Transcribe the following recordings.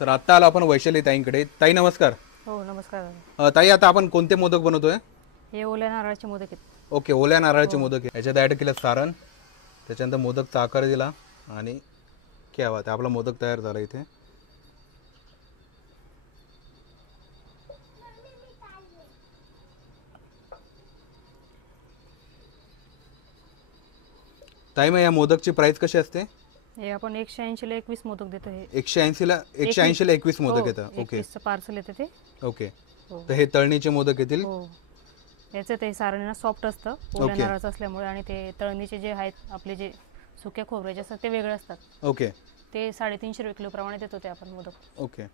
तर आता आलो आपण वैशाली ताईंकडे. ताई नमस्कार. हो नमस्कार. ताई आता आपण कोणते मोदक बनवतोय? हे ओल्या नारळाचे मोदक आहेत. ओके, ओल्या नारळाचे मोदक आहे. याच्यात ॲड केलं सारण, त्याच्यानंतर मोदकचा आकार दिला आणि क्या बात आहे, आपला मोदक तयार झाला इथे. ताई मग या मोदकची प्राइस कशी असते? हे आपण 180 ला 21 मोदक देतो. हे 180 ला 21 मोदक येतात. ओके, 21 चं पार्सल येते ते. ओके. हो. तर हे तळणीचे मोदक येतील. हो, याचं ते सारण ना सॉफ्ट असतं ओल्या नारळाचं असल्यामुळे, आणि ते तळणीचे जे आहेत आपले जे सुक्या खोबऱ्याचे असतात ते वेगळे असतात. ओके, ते 350 रुपये किलो प्रमाणे देतो ते आपण मोदक. ओके.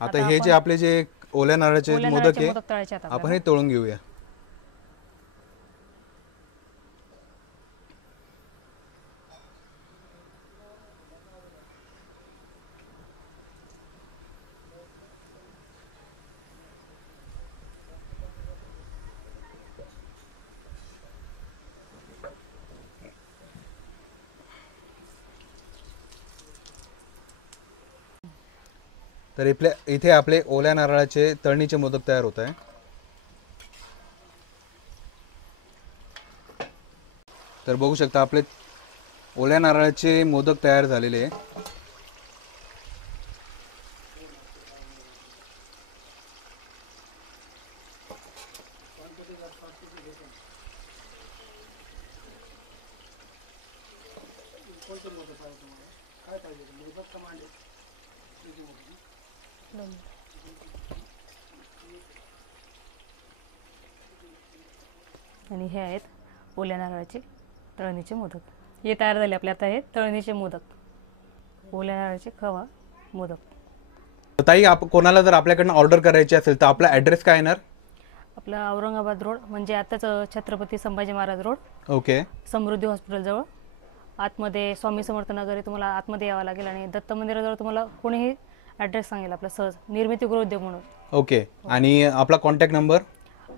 आता हे जे आपले जे ओल्या नारळाचे मोदक आहे, तळायचे आहेत आपण हे तळून घेऊया. तर इथे आपले ओल्या नारळाचे तळणीचे मोदक तयार होत आहे. तर बघू शकता आपले ओल्या नारळाचे मोदक तयार झालेले आहे. आणि हे आहेत ओल्या नारळाचे तळणीचे मोदक. हे तयार झाले आपले आता. हे तळणीचे मोदक, ओल्या नारळाचे खवा मोदक. ताई कोणाला जर आपल्याकडनं ऑर्डर करायची असेल तर आपला ॲड्रेस काय येणार? आपला औरंगाबाद रोड, म्हणजे आताच छत्रपती संभाजी महाराज रोड, ओके. समृद्धी हॉस्पिटल जवळ आतमध्ये स्वामी समर्थ नगर आहे. तुम्हाला आतमध्ये यावं लागेल, आणि दत्त मंदिराजवळ तुम्हाला कोणीही ॲड्रेस सांगेल आपला सहज, निर्मिती गृहोद्योग म्हणून. ओके. आणि आपला कॉन्टॅक्ट नंबर?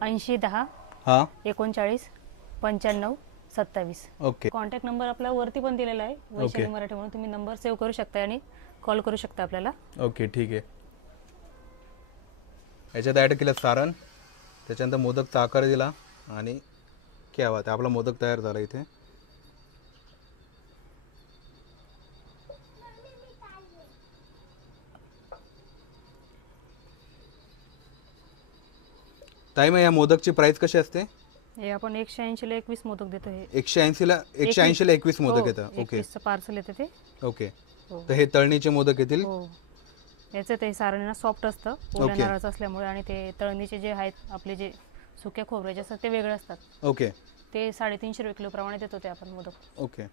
8010 हां 39 95 27. ओके. कॉन्टॅक्ट नंबर आपला वरती पण दिलेला आहे, वैशाली मराठी म्हणून. तुम्ही नंबर सेव्ह करू शकता आणि कॉल करू शकता आपल्याला. ओके, ठीक आहे. याच्यात ॲड केलं सारण, त्याच्यानंतर मोदकचा आकार दिला आणि क्या बात आहे, आपला मोदक तयार झाला इथे. ताई मग या मोदकची प्राइस कशी असते? हे आपण 180 ला 21 मोदक देतो. हे 180 ला 21 मोदक येतात. ओके, 21 चं पार्सल येते ते. ओके. हो. तर हे तळणीचे मोदक येतील. हो, याचं ते सारण ना सॉफ्ट असतं ओल्या नारळाचं असल्यामुळे, आणि ते तळणीचे जे आहेत आपले जे सुक्या खोबऱ्याचे असतात ते वेगळे असतात. ओके, ते 350 रुपये किलो प्रमाणे देतो ते आपण मोदक. ओके.